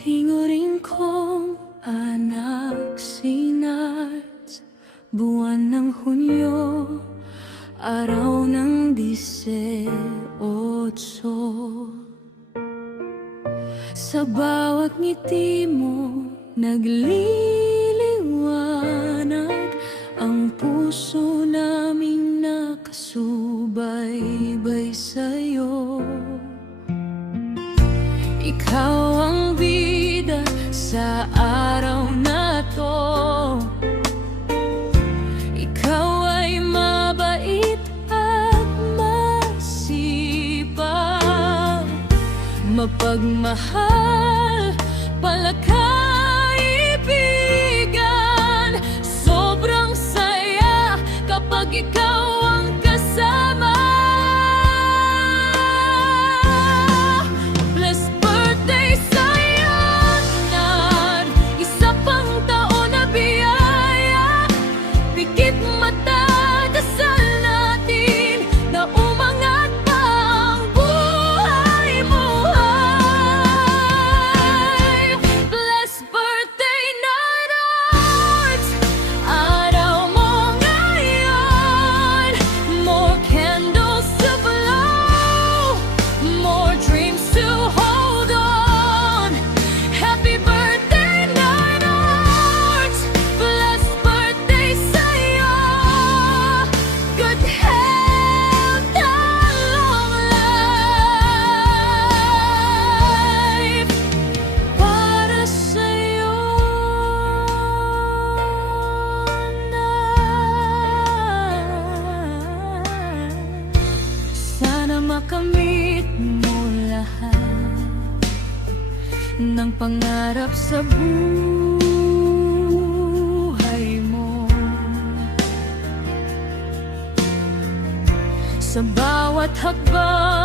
Tinguring kong anak, sinat buwan ng Hunyo, araw ng 18. Sa bawat ngiti mo nagliliwanag ang puso naming nakasubaybay sa'yo. Ikaw ang bida sa araw na to. Ikaw ay mabait at masipag, mapagmahal, palakaibigan. Sobrang saya kapag ikaw ang kasama. Blessed birthday sa'yo, Nad. Isa pang taon na biyaya. Pikit mata, dasal natin na umangat pa ang buhay mo. Blessed birthday, Nad Arts. Araw mo ngayon. More candles to blow, more dreams to hold on. Happy birthday, Nad Arts. Blessed birthday sa'yo. Good health and long life para sa'yo, Nad. Sana makamit mo lahat ng pangarap sa buhay mo. Sa bawat hakbang